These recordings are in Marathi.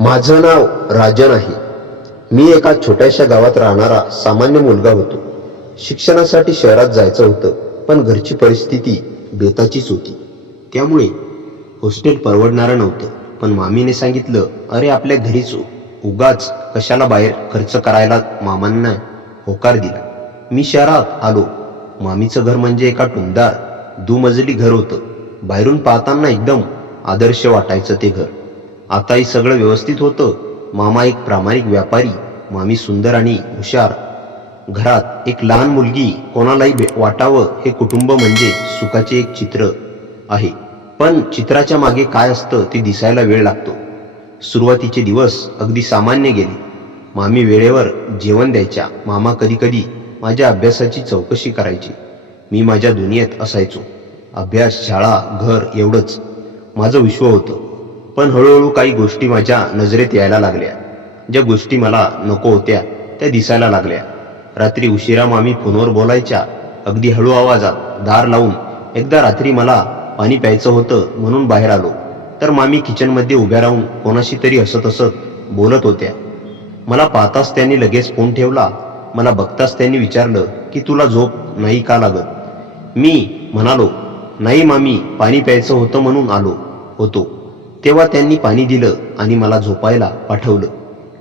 माझं नाव राजन आहे. मी एका छोट्याशा गावात राहणारा सामान्य मुलगा होतो. शिक्षणासाठी शहरात जायचं होतं, पण घरची परिस्थिती बेताचीच होती. त्यामुळे हॉस्टेल परवडणारं नव्हतं. पण मामीने सांगितलं, अरे आपल्या घरीच उगाच कशाला बाहेर खर्च करायला. मामांना होकार दिला. मी शहरात आलो. मामीचं घर म्हणजे एका टुमदार दुमजली घर होतं. बाहेरून पाहताना एकदम आदर्श वाटायचं ते घर. आताही सगळं व्यवस्थित होतं. मामा एक प्रामाणिक व्यापारी, मामी सुंदर आणि हुशार. घरात एक लहान मुलगी. कोणालाही वाटावं हे कुटुंब म्हणजे सुखाचे एक चित्र आहे. पण चित्राच्या मागे काय असतं ते दिसायला वेळ लागतो. सुरुवातीचे दिवस अगदी सामान्य गेले. मामी वेळेवर जेवण द्यायच्या. मामा कधी कधी माझ्या अभ्यासाची चौकशी करायची. मी माझ्या दुनियेत असायचो. अभ्यास, शाळा, घर एवढंच माझं विश्व होतं. पण हळूहळू काही गोष्टी माझ्या नजरेत यायला लागल्या. ज्या गोष्टी मला नको होत्या त्या दिसायला लागल्या. रात्री उशिरा मामी फोनवर बोलायच्या, अगदी हळू आवाजात, दार लावून. एकदा रात्री मला पाणी प्यायचं होतं म्हणून बाहेर आलो, तर मामी किचनमध्ये उभ्या राहून कोणाशी तरी हसत हसत बोलत होत्या. मला पाहताच त्यांनी लगेच फोन ठेवला. मला बघताच त्यांनी विचारलं की तुला झोप नाही का लागत? मी म्हणालो, नाही मामी, पाणी प्यायचं होतं म्हणून आलो होतो. तेव्हा त्यांनी पाणी दिलं आणि मला झोपायला पाठवलं.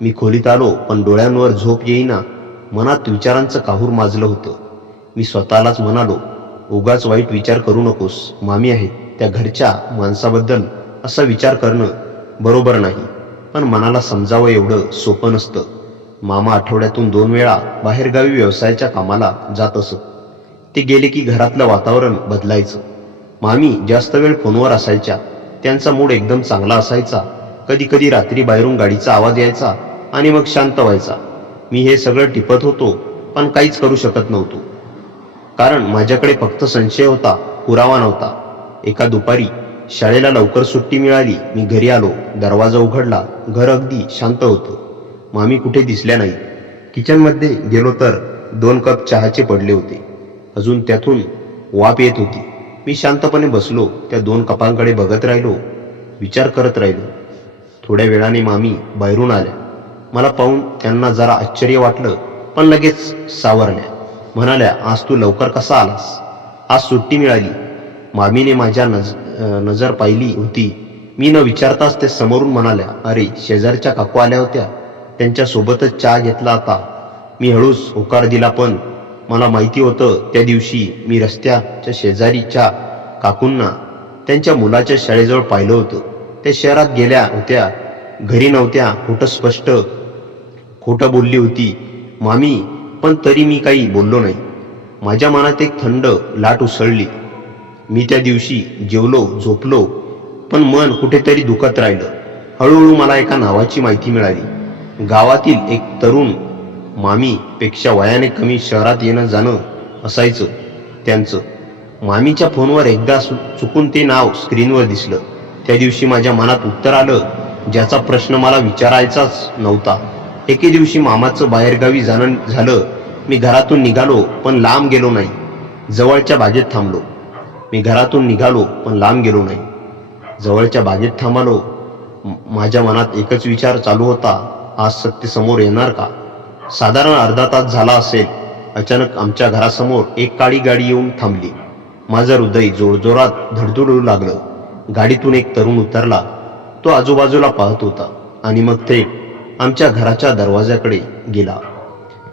मी खोलीत आलो, पण डोळ्यांवर झोप येईना. मनात विचारांचं काहूर माजलं होतं. मी स्वतःलाच म्हणालो, उगाच वाईट विचार करू नकोस. मामी आहेत, त्या घरच्या माणसाबद्दल असा विचार करणं बरोबर नाही. पण मनाला समजावं एवढं सोपं नसतं. मामा आठवड्यातून 2 वेळा बाहेरगावी व्यवसायाच्या कामाला जात असत. ते गेले की घरातलं वातावरण बदलायचं. मामी जास्त वेळ फोनवर असायच्या. त्यांचा मूड एकदम चांगला असायचा. कधी कधी रात्री बाहेरून गाडीचा आवाज यायचा आणि मग शांत व्हायचा. मी हे सगळं टिपत होतो, पण काहीच करू शकत नव्हतो. कारण माझ्याकडे फक्त संशय होता, पुरावा नव्हता. एका दुपारी शाळेला लवकर सुट्टी मिळाली. मी घरी आलो. दरवाजा उघडला. घर अगदी शांत होतं. मामी कुठे दिसल्या नाही. किचनमध्ये गेलो तर 2 कप चहाचे पडले होते. अजून त्यातून वाफ येत होती. मी शांतपणे बसलो. त्या 2 कपांकडे बघत राहिलो. विचार करत राहिलो. थोड्या वेळाने मामी बाहेरून आल्या. मला पाहून त्यांना जरा आश्चर्य वाटलं, पण लगेच सावरल्या. म्हणाल्या, आज तू लवकर कसा आलास? आज सुट्टी मिळाली. मामीने माझ्या नजर पाहिली होती. मी न विचारताच ते समोरून म्हणाल्या, अरे शेजारच्या काकू आल्या होत्या, त्यांच्या सोबतच चहा घेतला आता. मी हळूच होकार दिला, पण मला माहिती होतं त्या दिवशी मी रस्त्याच्या शेजारीच्या काकूंना त्यांच्या मुलाच्या शाळेजवळ पाहिलं होतं. त्या शहरात गेल्या होत्या, घरी नव्हत्या. खोटं बोलली होती मामी, पण तरी मी काही बोललो नाही. माझ्या मनात एक थंड लाट उसळली. मी त्या दिवशी जेवलो, झोपलो, पण मन कुठेतरी दुखत राहिलं. हळूहळू मला एका नावाची माहिती मिळाली. गावातील एक तरुण, मामी पेक्षा वयाने कमी, शहरात येणं जाणं असायचं त्यांचं. मामीच्या फोनवर एकदा चुकून ते नाव स्क्रीनवर दिसलं. त्या दिवशी माझ्या मनात उत्तर आलं, ज्याचा प्रश्न मला विचारायचाच नव्हता. एके दिवशी मामाचं बाहेरगावी जाणं झालं. मी घरातून निघालो, पण लांब गेलो नाही. जवळच्या बागेत थांबलो. मी घरातून निघालो, पण लांब गेलो नाही. जवळच्या बागेत थांबलो. माझ्या मनात एकच विचार चालू होता, आज सत्य समोर येणार का? साधारण अर्धा तास झाला असेल. अचानक आमच्या घरासमोर एक काळी गाडी येऊन थांबली. माझं हृदय जोरजोरात धडधडू लागलं. गाडीतून एक तरुण उतरला. तो आजूबाजूला पाहत होता आणि मग थेट आमच्या घराच्या दरवाजाकडे गेला.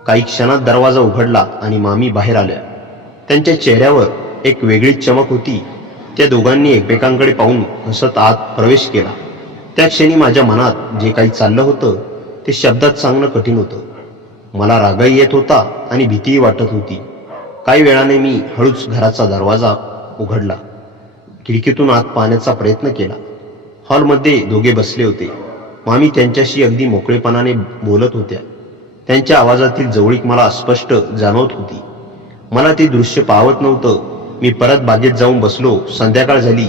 काही क्षणात दरवाजा उघडला आणि मामी बाहेर आल्या. त्यांच्या चेहऱ्यावर एक वेगळीच चमक होती. त्या दोघांनी एकमेकांकडे पाहून हसत आत प्रवेश केला. त्या क्षणी माझ्या मनात जे काही चाललं होतं ते शब्दात सांगणं कठीण होतं. मला रागही येत होता आणि भीतीही वाटत होती. काही वेळाने मी हळूच घराचा दरवाजा उघडला. खिडकीतून आत पाहण्याचा प्रयत्न केला. हॉलमध्ये दोघे बसले होते. मामी त्यांच्याशी अगदी मोकळेपणाने बोलत होत्या. त्यांच्या आवाजातील जवळीक मला स्पष्ट जाणवत होती. मला ते दृश्य पाहत नव्हतं. मी परत बागेत जाऊन बसलो. संध्याकाळ झाली.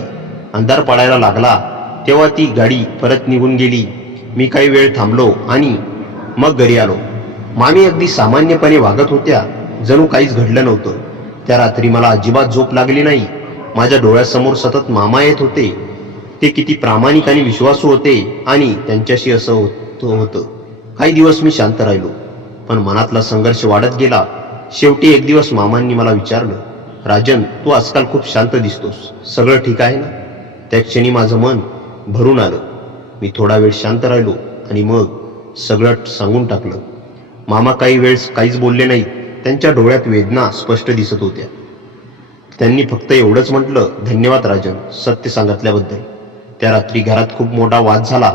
अंधार पडायला लागला. तेव्हा ती गाडी परत निघून गेली. मी काही वेळ थांबलो आणि मग घरी आलो. मामी अगदी सामान्यपणे वागत होत्या, जणू काहीच घडलं नव्हतं. त्या रात्री मला अजिबात झोप लागली नाही. माझ्या डोळ्यासमोर सतत मामा येत होते. ते किती प्रामाणिक आणि विश्वासू होते आणि त्यांच्याशी असं होतं. काही दिवस मी शांत राहिलो, पण मनातला संघर्ष वाढत गेला. शेवटी एक दिवस मामांनी मला विचारलं, राजन, तू आजकाल खूप शांत दिसतोस, सगळं ठीक आहे ना? त्या क्षणी माझं मन भरून आलं. मी थोडा वेळ शांत राहिलो आणि मग सगळं सांगून टाकलं. मामा काही वेळेस काहीच बोलले नाहीत. त्यांच्या डोळ्यात वेदना स्पष्ट दिसत होत्या. त्यांनी फक्त एवढंच म्हटलं, धन्यवाद राजन, सत्य सांगितल्याबद्दल. त्या रात्री घरात खूप मोठा वाद झाला.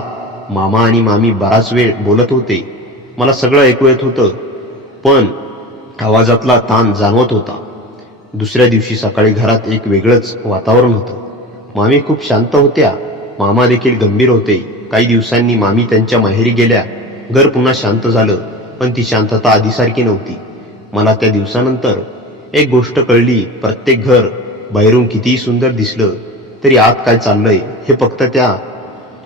मामा आणि मामी बराच वेळ बोलत होते. मला सगळं ऐकू येत होतं, पण आवाजातला ताण जाणवत होता. दुसऱ्या दिवशी सकाळी घरात एक वेगळंच वातावरण होतं. मामी खूप शांत होत्या, मामा देखील गंभीर होते. काही दिवसांनी मामी त्यांच्या माहेरी गेल्या. घर पुन्हा शांत झालं, पण ती शांतता आधीसारखी नव्हती. मला त्या दिवसानंतर एक गोष्ट कळली, प्रत्येक घर बाहेरून कितीही सुंदर दिसलं तरी आत काय चाललंय हे फक्त त्या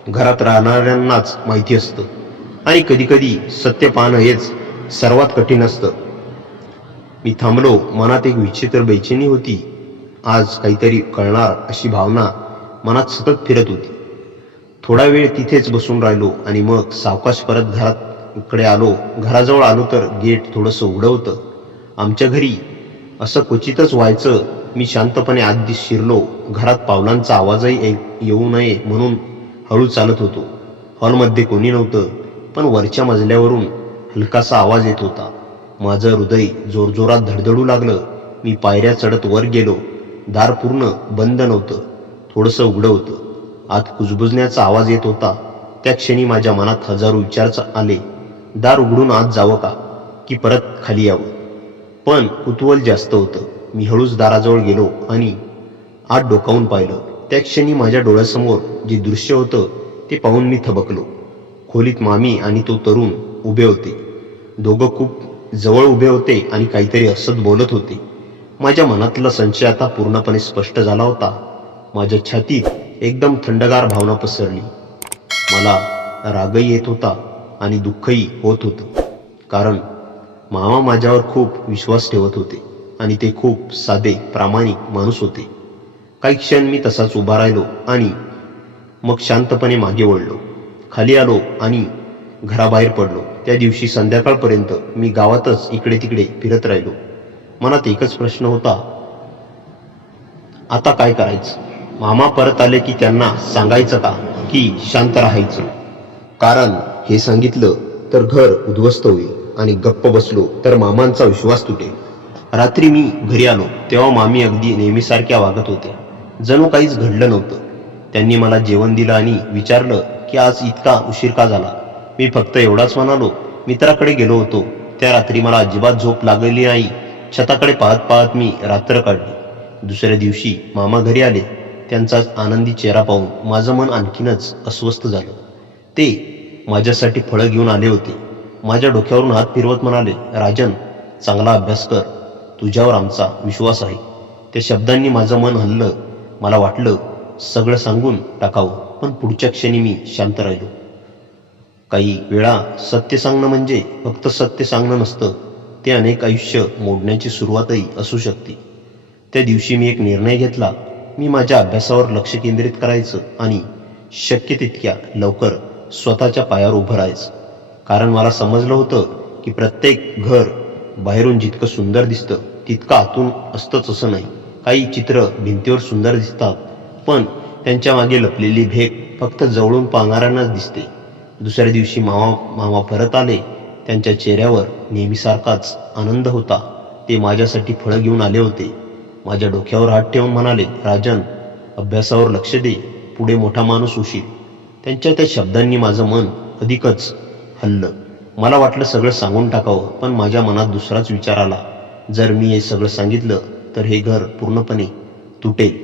घरात राहणाऱ्यांनाच माहिती असतं. आणि कधीकधी सत्य पाहणं हेच सर्वात कठीण असतं. मी थांबलो. मनात एक विचित्र बेचैनी होती. आज काहीतरी कळणार अशी भावना मनात सतत फिरत होती. थोडा वेळ तिथेच बसून राहिलो आणि मग सावकाश परत घराकडे आलो. घराजवळ आलो तर गेट थोडंसं उघडं होतं. आमच्या घरी असं क्वचितच व्हायचं. मी शांतपणे आत शिरलो. घरात पावलांचा आवाजही येऊ नये म्हणून हळू चालत होतो. हॉलमध्ये कोणी नव्हतं, पण वरच्या मजल्यावरून हलकासा आवाज येत होता. माझं हृदय जोरजोरात धडधडू लागलं. मी पायऱ्या चढत वर गेलो. दार पूर्ण बंद नव्हतं, थोडंसं उघडं होतं. आत कुजबुजण्याचा आवाज येत होता. त्या क्षणी माझ्या मनात हजारो विचार आले. दार उघडून आत जावं का, की परत खाली यावं? पण कुतूहल जास्त होतं. मी हळूच दाराजवळ गेलो आणि आत डोकावून पाहिलं. त्या क्षणी माझ्या डोळ्यासमोर जे दृश्य होतं ते पाहून मी थबकलो. खोलीत मामी आणि तो तरुण उभे होते. दोघं खूप जवळ उभे होते आणि काहीतरी हसत बोलत होते. माझ्या मनातला संशय आता पूर्णपणे स्पष्ट झाला होता. माझ्या छातीत एकदम थंडगार भावना पसरली. मला रागही येत होता आणि दुःखही होत होतं, कारण मामा माझ्यावर खूप विश्वास ठेवत होते आणि ते खूप साधे प्रामाणिक माणूस होते. काही क्षण मी तसाच उभा राहिलो आणि मग शांतपणे मागे वळलो. खाली आलो आणि घराबाहेर पडलो. त्या दिवशी संध्याकाळपर्यंत मी गावातच इकडे तिकडे फिरत राहिलो. मनात एकच प्रश्न होता, आता काय करायचं? मामा परत आले की त्यांना सांगायचं का, की शांत राहायचं? कारण हे सांगितलं तर घर उद्ध्वस्त होईल आणि गप्प बसलो तर मामांचा विश्वास तुटेल. रात्री मी घरी आलो तेव्हा मामी अगदी नेहमीसारख्या वागत होत्या, जणू काहीच घडलं नव्हतं. त्यांनी मला जेवण दिलं आणि विचारलं की आज इतका उशीर का झाला. मी फक्त एवढाच म्हणालो, मित्राकडे गेलो होतो. त्या रात्री मला अजिबात झोप लागली नाही. छताकडे पाहत पाहत मी रात्र काढली. दुसऱ्या दिवशी मामा घरी आले. त्यांचा आनंदी चेहरा पाहून माझं मन आणखीनच अस्वस्थ झालं. ते माझ्यासाठी फळं घेऊन आले होते. माझ्या डोक्यावरून हात फिरवत म्हणाले, राजन, चांगला अभ्यास कर, तुझ्यावर आमचा विश्वास आहे. त्या शब्दांनी माझं मन हललं. मला वाटलं सगळं सांगून टाकावं, पण पुढच्या क्षणी मी शांत राहिलो. काही वेळा सत्य सांगणं म्हणजे फक्त सत्य सांगणं नसतं, ते अनेक आयुष्य मोडण्याची सुरुवातही असू शकते. त्या दिवशी मी एक निर्णय घेतला. मी माझ्या अभ्यासावर लक्ष केंद्रित करायचं आणि शक्य तितक्या लवकर स्वतःच्या पायावर उभं राहायचं. कारण मला समजलं होतं की प्रत्येक घर बाहेरून जितकं सुंदर दिसतं तितकं आतून असतंच असं नाही. काही चित्र भिंतीवर सुंदर दिसतात, पण त्यांच्या मागे लपलेली भेग फक्त जवळून पाहणाऱ्यांनाच दिसते. दुसऱ्या दिवशी मामा परत आले. त्यांच्या चेहऱ्यावर नेहमीसारखाच आनंद होता. ते माझ्यासाठी फळं घेऊन आले होते. माझ्या डोक्यावर हात ठेवून म्हणाले, राजन, अभ्यासावर लक्ष दे, पुढे मोठा माणूस होशील. त्यांच्या त्या शब्दांनी माझं मन अधिकच हललं. मला वाटलं सगळं सांगून टाकावं, पण माझ्या मनात दुसराच विचार आला, जर मी हे सगळं सांगितलं तर हे घर पूर्णपणे तुटेल.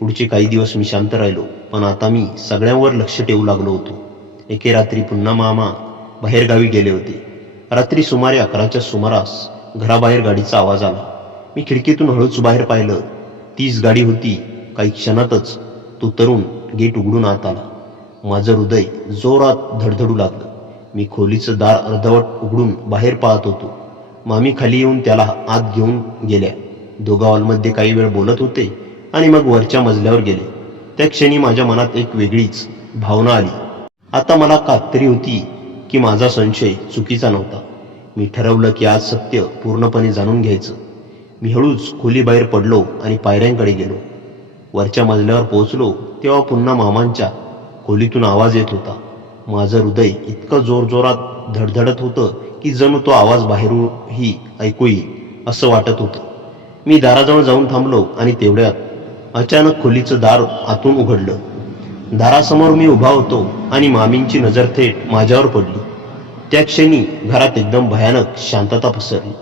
पुढचे काही दिवस मी शांत राहिलो, पण आता मी सगळ्यांवर लक्ष ठेवू लागलो होतो. एके रात्री पुन्हा मामा बाहेरगावी गेले होते. रात्री सुमारे 11च्या सुमारास घराबाहेर गाडीचा आवाज आला. मी खिडकीतून हळूच बाहेर पाहिलं. तीच गाडी होती. काही क्षणातच तो तरुण गेट उघडून आत आला. माझं हृदय जोरात धडधडू लागलं. मी खोलीचं दार अर्धवट उघडून बाहेर पाहत होतो. मामी खाली येऊन त्याला आत घेऊन गेल्या. दोघा हॉलमध्ये काही वेळ बोलत होते आणि मग वरच्या मजल्यावर गेले. त्या क्षणी माझ्या मनात एक वेगळीच भावना आली. आता मला खात्री होती की माझा संशय चुकीचा नव्हता. मी ठरवलं की आज सत्य पूर्णपणे जाणून घ्यायचं. मी हळूच खोलीबाहेर पडलो आणि पायऱ्यांकडे गेलो. वरच्या मजल्यावर पोहोचलो तेव्हा पुन्हा मामांच्या खोलीतून आवाज येत होता. माझं हृदय इतकं जोरजोरात धडधडत होतं की जणू तो आवाज बाहेरूनही ऐकू येईल असं वाटत होतं. मी दाराजवळ जाऊन थांबलो आणि तेवढ्यात अचानक खोलीचं दार आतून उघडलं. दारासमोर मी उभा होतो आणि मामींची नजर थेट माझ्यावर पडली. त्या क्षणी घरात एकदम भयानक शांतता पसरली.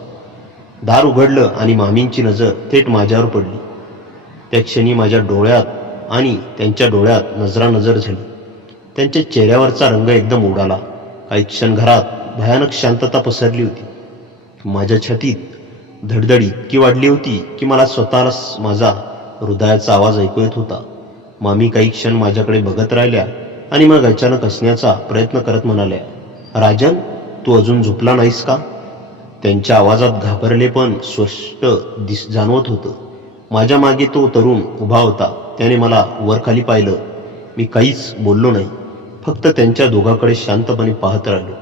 दार उघडलं आणि मामींची नजर थेट माझ्यावर पडली. त्या क्षणी माझ्या डोळ्यात आणि त्यांच्या डोळ्यात नजरानजर झाली. त्यांच्या चेहऱ्यावरचा रंग एकदम उडाला. काही क्षण घरात भयानक शांतता पसरली होती. माझ्या छातीत धडधड इतकी वाढली होती की मला स्वतःलाच माझा हृदयाचा आवाज ऐकू येत होता. मामी काही क्षण माझ्याकडे बघत राहिल्या आणि मग अचानक हसण्याचा प्रयत्न करत म्हणाल्या, राजन, तू अजून झोपला नाहीस का? त्यांच्या आवाजात घाबरले पण स्पष्ट जाणवत होतं. माझ्या मागे तो तरुण उभा होता. त्याने मला वर खाली पाहिलं. मी काहीच बोललो नाही, फक्त त्यांच्या दोघांकडे शांतपणे पाहत राहिलो.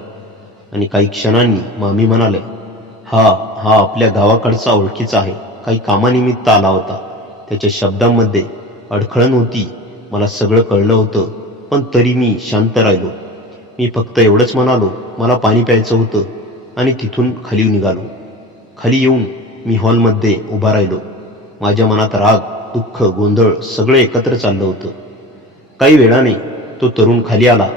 आणि काही क्षणांनी मामी म्हणाल्या, हा आपल्या गावाकडचा ओळखीचा आहे, काही कामानिमित्त आला होता. त्याच्या शब्दांमध्ये अडखळण होती. मला सगळं कळलं होतं, पण तरी मी शांत राहिलो. मी फक्त एवढंच म्हणालो, मला पाणी प्यायचं होतं, आणि तिथून खाली निघालो. खाली येऊन मी हॉलमध्ये उभा राहिलो. माझ्या मनात राग, दुःख, गोंधळ सगळं एकत्र चाललं होतं. काही वेळाने तो तरुण खाली आला.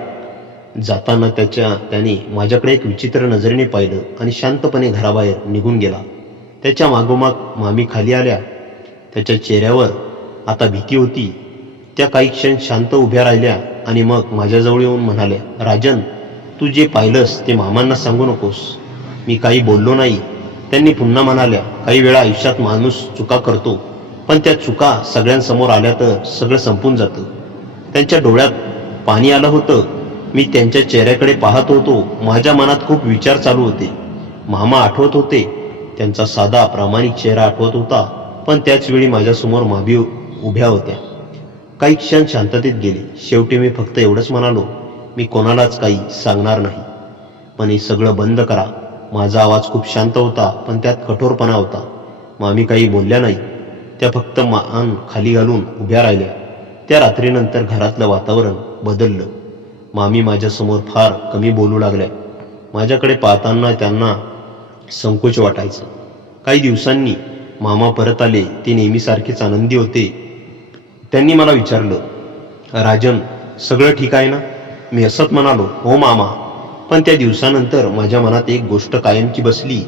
जाताना त्याने माझ्याकडे एक विचित्र नजरेने पाहिलं आणि शांतपणे घराबाहेर निघून गेला. त्याच्या मागोमाग मामी खाली आल्या. त्याच्या चेहऱ्यावर आता भीती होती. त्या काही क्षण शांत उभ्या राहिल्या आणि मग माझ्याजवळ येऊन म्हणाल्या, राजन, तू जे पाहिलंस ते मामांना सांगू नकोस. मी काही बोललो नाही. त्यांनी पुन्हा म्हणाल्या, काही वेळा आयुष्यात माणूस चुका करतो, पण त्या चुका सगळ्यांसमोर आल्या तर सगळं संपून जातं. त्यांच्या डोळ्यात पाणी आलं होतं. मी त्यांच्या चेहऱ्याकडे पाहत होतो. माझ्या मनात खूप विचार चालू होते. मामा आठवत होते, त्यांचा साधा प्रामाणिक चेहरा आठवत होता, पण त्याच वेळी माझ्यासमोर मामी उभ्या होत्या. काही क्षण शांततेत गेले. शेवटी मी फक्त एवढंच म्हणालो, मी कोणालाच काही सांगणार नाही, पण हे सगळं बंद करा. माझा आवाज खूप शांत होता, पण त्यात कठोरपणा होता. मामी काही बोलल्या नाही. त्या फक्त मान खाली घालून उभ्या राहिल्या. त्या रात्रीनंतर घरातलं वातावरण बदललं. मामी माझ्यासमोर फार कमी बोलू लागल्या. माझ्याकडे पाहताना त्यांना संकोच वाटायचा. काही दिवसांनी मामा परत आले. ते नेहमीसारखेच आनंदी होते. त्यांनी मला विचारलं, राजन, सगळं ठीक आहे ना? मी असत म्हणालो, हो मामा. पण त्या दिवसानंतर माझ्या मनात एक गोष्ट कायमची बसली.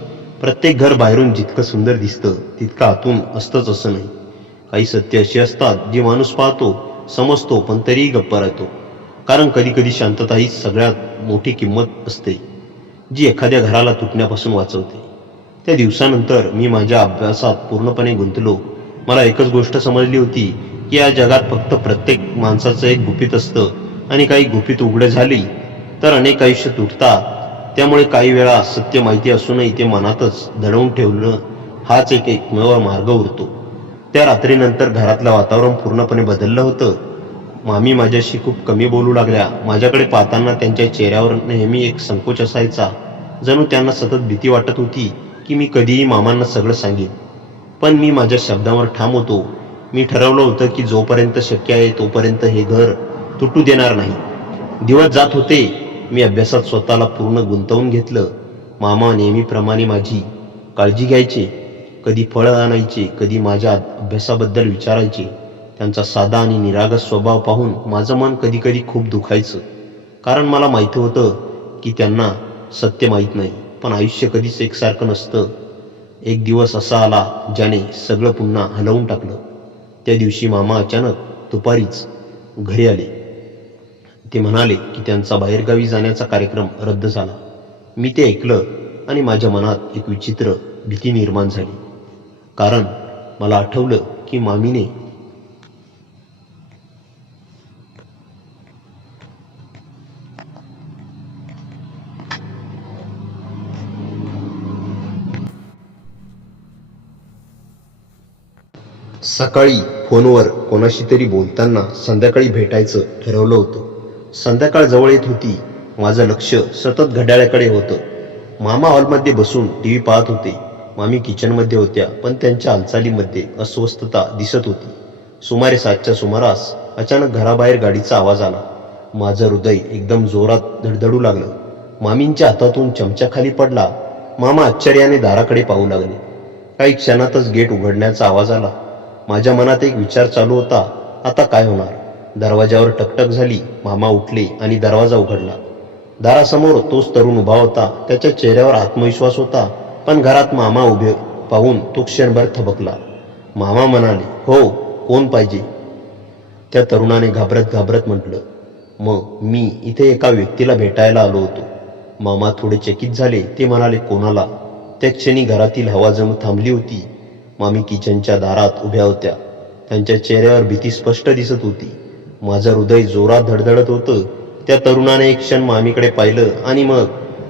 प्रत्येक घर बाहेरून जितकं सुंदर दिसतं तितकं आतून असतंच असं नाही. काही सत्य अशी असतात जी माणूस पाहतो, समजतो, पण तरीही गप्प राहतो. कारण कधी कधी शांतता ही सगळ्यात मोठी किंमत असते, जी एखाद्या घराला तुटण्यापासून वाचवते. त्या दिवसानंतर मी माझ्या अभ्यासात पूर्णपणे गुंतलो. मला एकच गोष्ट समजली होती की या जगात फक्त प्रत्येक माणसाचं एक गुपित असतं, आणि काही गुपित उघडे झाली तर अनेक आयुष्य तुटतात. त्यामुळे काही वेळा सत्य माहिती असूनही ते मनातच दडवून ठेवलं हाच एकमेव मार्ग उरतो. त्या रात्रीनंतर घरातलं वातावरण पूर्णपणे बदललं होतं. मामी माझ्याशी खूप कमी बोलू लागल्या. माझ्याकडे पाहताना त्यांच्या चेहऱ्यावर नेहमी एक संकोच असायचा. जणू त्यांना सतत भीती वाटत होती की मी कधीही मामांना सगळं सांगेन. पण मी माझ्या शब्दांवर ठाम होतो. मी ठरवलं होतं की जोपर्यंत शक्य आहे तोपर्यंत हे घर तुटू देणार नाही. दिवस जात होते. मी अभ्यासात स्वतःला पूर्ण गुंतवून घेतलं. मामा नेहमीप्रमाणे माझी काळजी घ्यायचे. कधी फळं आणायचे, कधी माझ्या अभ्यासाबद्दल विचारायचे. त्यांचा साधा आणि निरागस स्वभाव पाहून माझं मन कधी कधी खूप दुखायचं. कारण मला माहिती होतं की त्यांना सत्य माहीत नाही, पण आयुष्य कधीच एकसारखं नसतं. एक दिवस असा आला ज्याने सगळं पुन्हा हलवून टाकलं. त्या दिवशी मामा अचानक दुपारीच घरी आले. ते म्हणाले की त्यांचा बाहेरगावी जाण्याचा कार्यक्रम रद्द झाला. मी ते ऐकलं आणि माझ्या मनात एक विचित्र भीती निर्माण झाली. कारण मला आठवलं की मामीने सकाळी फोनवर कोणाशी तरी बोलताना संध्याकाळी भेटायचं ठरवलं होतं. संध्याकाळ जवळ येत होती. माझं लक्ष सतत घड्याळाकडे होतं. मामा हॉलमध्ये बसून टीव्ही पाहत होते. मामी किचनमध्ये होत्या, पण त्यांच्या हालचालीमध्ये अस्वस्थता दिसत होती. सुमारे 7च्या सुमारास अचानक घराबाहेर गाडीचा आवाज आला. माझं हृदय एकदम जोरात धडधडू लागलं. मामींच्या हातातून चमचा खाली पडला. मामा आश्चर्याने दाराकडे पाहू लागले. काही क्षणातच गेट उघडण्याचा आवाज आला. माझ्या मनात एक विचार चालू होता, आता काय होणार? दरवाजावर टकटक झाली. मामा उठले आणि दरवाजा उघडला. दारासमोर तोच तरुण उभा होता. त्याच्या चेहऱ्यावर आत्मविश्वास होता, पण घरात मामा उभे पाहून तो क्षणभर थबकला. मामा म्हणाले, हो, कोण पाहिजे? त्या तरुणाने घाबरत घाबरत म्हटलं, मग मी इथे एका व्यक्तीला भेटायला आलो होतो. मामा थोडे चकित झाले. ते म्हणाले, कोणाला? त्या क्षणी घरातील हवा जणू थांबली होती. मामी किचनच्या दारात उभ्या होत्या. त्यांच्या चेहऱ्यावर भीती स्पष्ट दिसत होती. माझं हृदय जोरात धडधडत होतं. त्या तरुणाने एक क्षण मामीकडे पाहिलं आणि मग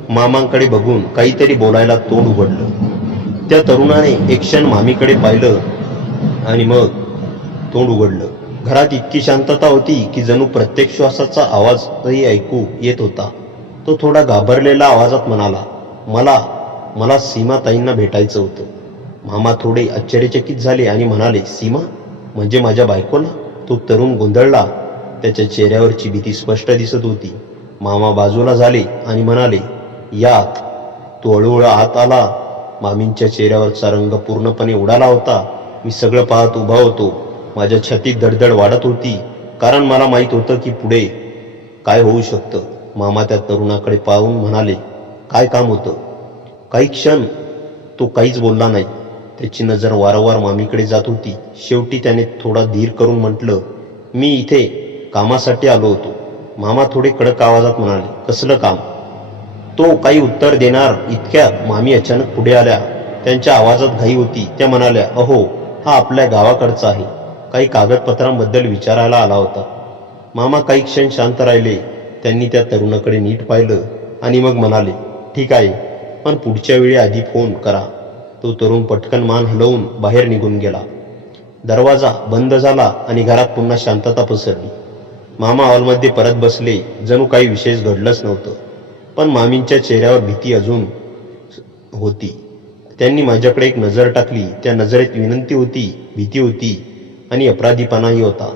मामांकडे बघून काहीतरी बोलायला तोंड उघडलं. त्या तरुणाने एक क्षण मामीकडे पाहिलं आणि मग तोंड उघडलं. घरात इतकी शांतता होती की जणू प्रत्येक श्वासाचा आवाजही ऐकू येत होता. तो थोडा घाबरलेला आवाजात म्हणाला, मला सीमाताईंना भेटायचं होतं. मामा थोडे आश्चर्यचकित झाले आणि म्हणाले, सीमा? म्हणजे माझ्या बायकोला? तो तरुण गोंधळला. त्याच्या चेहऱ्यावरची भीती स्पष्ट दिसत होती. मामा बाजूला झाले आणि म्हणाले, या आत. तो हळूहळू आत आला. मामींच्या चेहऱ्यावरचा रंग पूर्णपणे उडाला होता. मी सगळं पाहत उभा होतो. माझ्या छातीत धडधड वाढत होती, कारण मला माहीत होतं की पुढे काय होऊ शकतं. मामा त्या तरुणाकडे पाहून म्हणाले, काय काम होतं? काही क्षण तो काहीच बोलला नाही. त्याची नजर वारंवार मामीकडे जात होती. शेवटी त्याने थोडा धीर करून म्हटलं, मी इथे कामासाठी आलो होतो. मामा थोडे कडक आवाजात म्हणाले, कसलं काम? तो काही उत्तर देणार इतक्यात मामी अचानक पुढे आल्या. त्यांच्या आवाजात घाई होती. त्या म्हणाल्या, अहो, हा आपल्या गावाकडचा आहे. काही कागदपत्रांबद्दल विचारायला आला होता. मामा काही क्षण शांत राहिले. त्यांनी त्या तरुणाकडे नीट पाहिलं आणि मग म्हणाले, ठीक आहे, पण पुढच्या वेळी आधी फोन करा. तो तरुण पटकन मान हलवून बाहेर निघून गेला. दरवाजा बंद झाला आणि घरात पुन्हा शांतता पसरली. मामा हॉलमध्ये परत बसले. जणू काही विशेष घडलंच नव्हतं, पण मामींच्या चेहऱ्यावर भीती अजून होती. त्यांनी माझ्याकडे एक नजर टाकली. त्या नजरेत विनंती होती, भीती होती आणि अपराधीपणाही होता.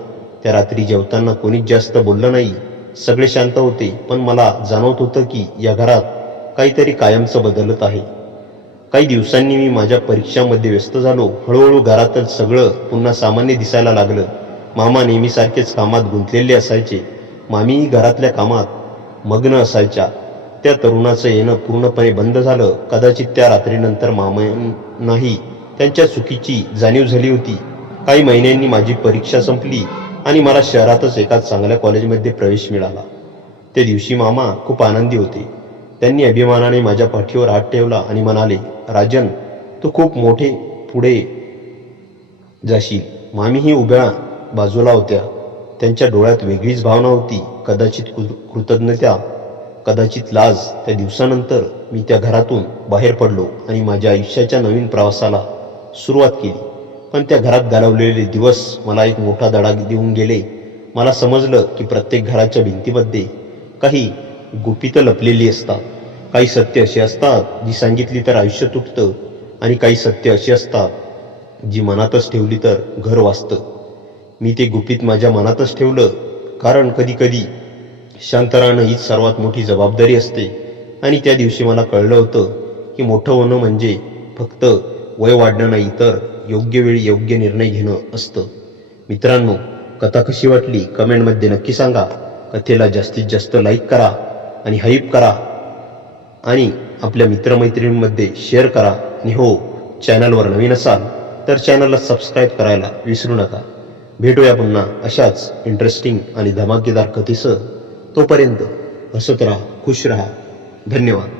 त्या रात्री जेवताना कोणीच जास्त बोललं नाही. सगळे शांत होते, पण मला जाणवत होतं की या घरात काहीतरी कायमचं बदलत आहे. काही दिवसांनी मी माझ्या परीक्षांमध्ये व्यस्त झालो. हळूहळू घरातच सगळं पुन्हा सामान्य दिसायला लागलं. मामा नेहमीसारखेच कामात गुंतलेले असायचे. मामीही घरातल्या कामात मग्न असायच्या. त्या तरुणाचं येणं पूर्णपणे बंद झालं. कदाचित त्या रात्रीनंतर मामांनाही त्यांच्या चुकीची जाणीव झाली होती. काही महिन्यांनी माझी परीक्षा संपली आणि मला शहरातच एका चांगल्या कॉलेजमध्ये प्रवेश मिळाला. त्या दिवशी मामा खूप आनंदी होते. त्यांनी अभिमानाने माझ्या पाठीवर हात ठेवला आणि म्हणाले, राजन, तू खूप मोठे पुढे जाशील. मामीही उभ्या बाजूला होत्या. त्यांच्या डोळ्यात वेगळीच भावना होती, कदाचित कृतज्ञता, कदाचित लाज. त्या दिवसानंतर मी त्या घरातून बाहेर पडलो आणि माझ्या आयुष्याच्या नवीन प्रवासाला सुरुवात केली. पण त्या घरात घालवलेले दिवस मला एक मोठा धडा देऊन गेले. मला समजलं की प्रत्येक घराच्या भिंतीमध्ये काही गुपितं लपलेली असतात. काही सत्य अशी असतात जी सांगितली तर आयुष्य तुटतं, आणि काही सत्य अशी असतात जी मनातच ठेवली तर घर वाचतं. मी ते गुपित माझ्या मनातच ठेवलं, कारण कधी कधी शांत राहणं हीच सर्वात मोठी जबाबदारी असते. आणि त्या दिवशी मला कळलं होतं की मोठं होणं म्हणजे फक्त वय वाढणं नाही, तर योग्य वेळी योग्य निर्णय घेणं असतं. मित्रांनो, कथा कशी वाटली कमेंटमध्ये नक्की सांगा. कथेला जास्तीत जास्त लाईक करा आणि हाईप करा आणि आपल्या मित्रमैत्रिणींमध्ये शेअर करा. आणि हो, चॅनलवर नवीन असाल तर चॅनलला सबस्क्राईब करायला विसरू नका. भेटूया पुन्हा अशाच इंटरेस्टिंग आणि धमाकेदार कथेसह. तोपर्यंत हसत राहा, खुश राहा. धन्यवाद.